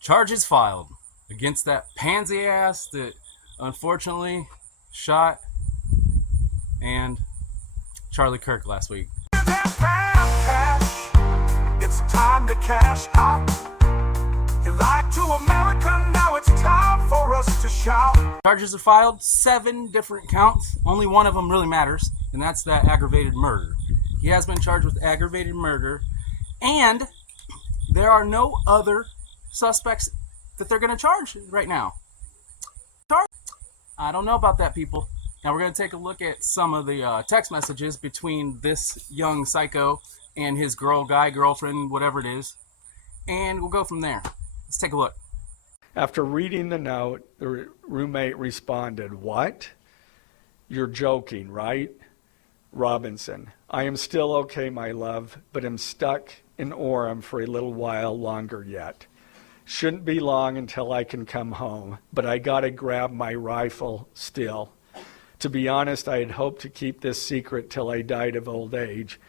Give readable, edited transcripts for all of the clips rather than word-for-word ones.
Charges filed against that pansy ass that unfortunately shot and Charlie Kirk last week. It's time to cash out. You lied to America, now it's time for us to shout. Charges are filed, 7 different counts. Only one of them really matters, and that's that aggravated murder. He has been charged with aggravated murder, and there are no other suspects that they're going to charge right now. I don't know about that, people. Now we're going to take a look at some of the text messages between this young psycho and his girlfriend, whatever it is, and we'll go from there. Let's take a look. After reading the note, the roommate responded, "What? You're joking, right? Robinson, I am still okay, my love, but am stuck in Orem for a little while longer yet. Shouldn't be long until I can come home, but I gotta grab my rifle still. To be honest, I had hoped to keep this secret till I died of old age.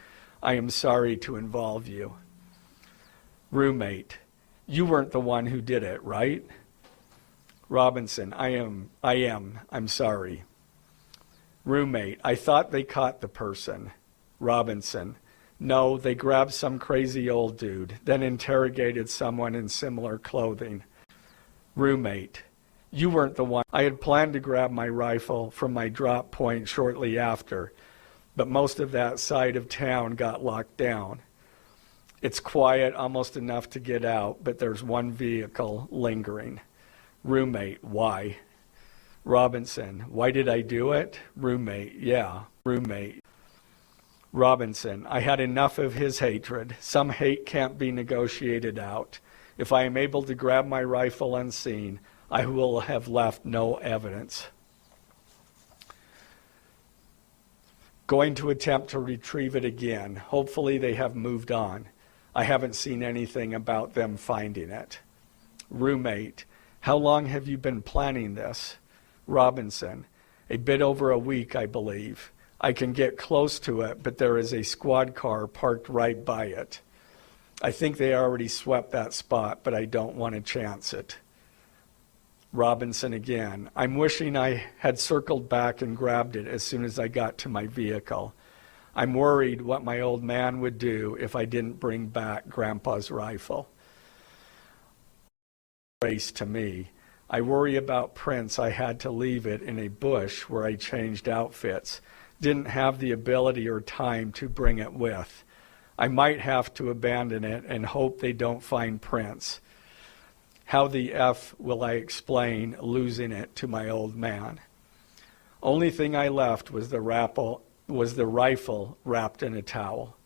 I am sorry to involve you." Roommate, you weren't the one who did it, right? Robinson, I am. I'm sorry. Roommate, I thought they caught the person. Robinson, no, they grabbed some crazy old dude, then interrogated someone in similar clothing. Roommate, you weren't the one. I had planned to grab my rifle from my drop point shortly after, but most of that side of town got locked down. It's quiet, almost enough to get out, but there's one vehicle lingering. Roommate, why? Robinson, why did I do it? Roommate, yeah. Roommate, Robinson, I had enough of his hatred. Some hate can't be negotiated out. If I am able to grab my rifle unseen, I will have left no evidence. Going to attempt to retrieve it again. Hopefully they have moved on. I haven't seen anything about them finding it. Roommate, how long have you been planning this? Robinson, a bit over a week, I believe. I can get close to it, but there is a squad car parked right by it. I think they already swept that spot, but I don't want to chance it. Robinson again, I'm wishing I had circled back and grabbed it as soon as I got to my vehicle. I'm worried what my old man would do if I didn't bring back Grandpa's rifle. Race to me. I worry about Prince. I had to leave it in a bush where I changed outfits. Didn't have the ability or time to bring it with. I might have to abandon it and hope they don't find Prince. How the F will I explain losing it to my old man? Only thing I left was the rifle wrapped in a towel.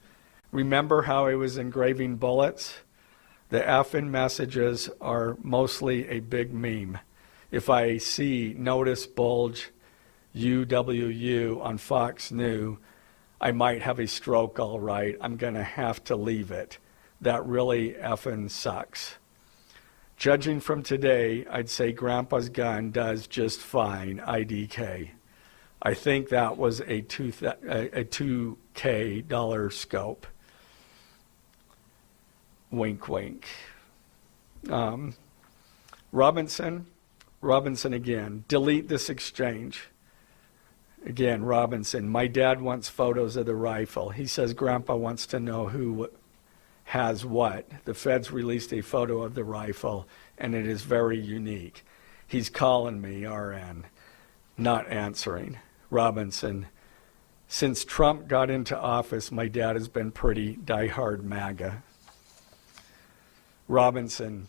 Remember how I was engraving bullets? The F in messages are mostly a big meme. If I see notice bulge UWU on Fox News, I might have a stroke all right. I'm going to have to leave it. That really effing sucks. Judging from today, I'd say Grandpa's gun does just fine, IDK. I think that was a $2K dollar scope. Wink, wink. Robinson again. Delete this exchange. Again, Robinson. My dad wants photos of the rifle. He says Grandpa wants to know who has what. The feds released a photo of the rifle, and it is very unique. He's calling me, RN. Not answering. Robinson. Since Trump got into office, my dad has been pretty diehard MAGA. Robinson,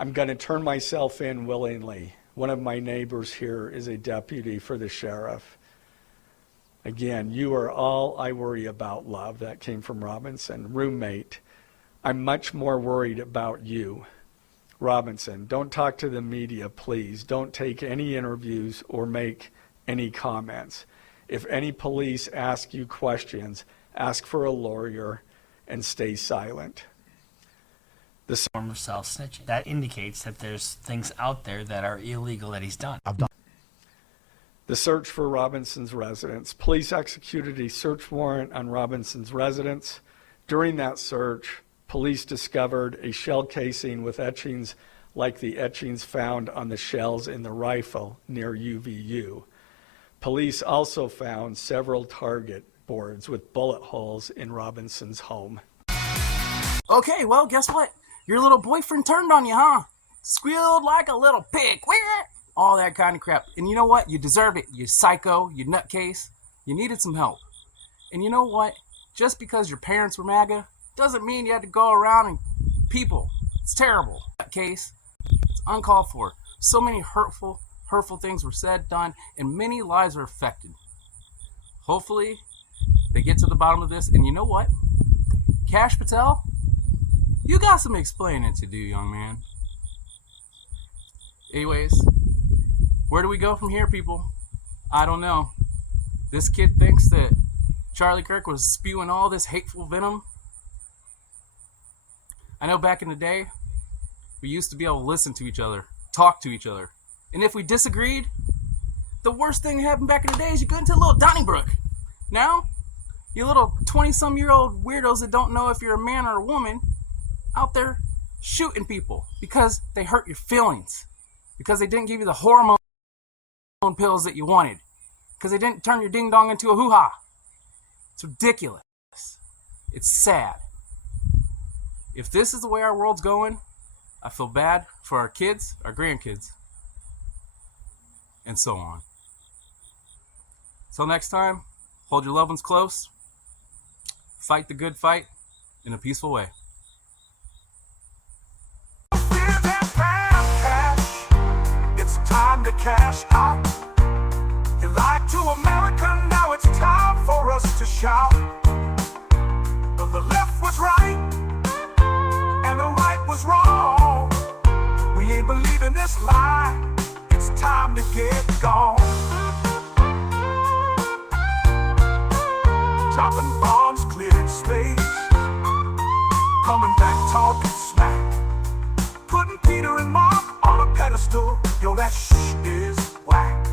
I'm going to turn myself in willingly. One of my neighbors here is a deputy for the sheriff. Again, you are all I worry about, love. That came from Robinson. Roommate, I'm much more worried about you. Robinson, don't talk to the media, please. Don't take any interviews or make any comments. If any police ask you questions, ask for a lawyer and stay silent. The form of self-snitching. That indicates that there's things out there that are illegal that he's done. The search for Robinson's residence. Police executed a search warrant on Robinson's residence. During that search, police discovered a shell casing with etchings like the etchings found on the shells in the rifle near UVU. Police also found several target boards with bullet holes in Robinson's home. Okay, well, guess what? Your little boyfriend turned on you, huh? Squealed like a little pig. All that kind of crap. And you know what? You deserved it, you psycho, you nutcase. You needed some help. And you know what? Just because your parents were MAGA doesn't mean you had to go around and people. It's terrible. Nutcase. It's uncalled for. So many hurtful things were said, done, and many lives were affected. Hopefully, they get to the bottom of this. And you know what? Kash Patel, you got some explaining to do, young man. Anyways, where do we go from here, people? I don't know. This kid thinks that Charlie Kirk was spewing all this hateful venom. I know back in the day, we used to be able to listen to each other, talk to each other. And if we disagreed, the worst thing that happened back in the day is you go into a little Donnybrook. Now, you little 20-some-year-old weirdos that don't know if you're a man or a woman out there shooting people because they hurt your feelings, because they didn't give you the hormone pills that you wanted, because they didn't turn your ding-dong into a hoo-ha. It's ridiculous. It's sad. If this is the way our world's going, I feel bad for our kids, our grandkids, and so on. Till next time, hold your loved ones close, fight the good fight in a peaceful way. Fear that bad cash. It's time to cash out. You lied to America, now it's time for us to shout. But the left was right, and the right was wrong. We ain't believing this lie. It's time to get gone. Dropping bombs, clearing space, coming back talking smack, putting Peter and Mark on a pedestal. Yo, that shit is whack.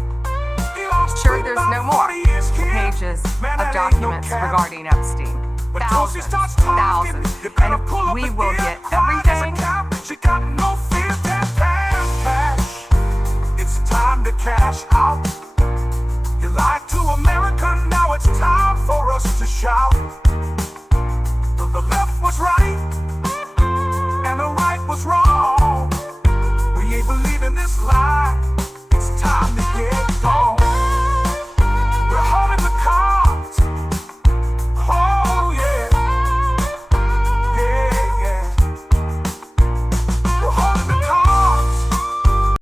Sure, there's no more pages of documents regarding Epstein. Thousands. And we will get everything. She got no fear that cash. It's time to cash out. You lied to America, now it's time for us to shout.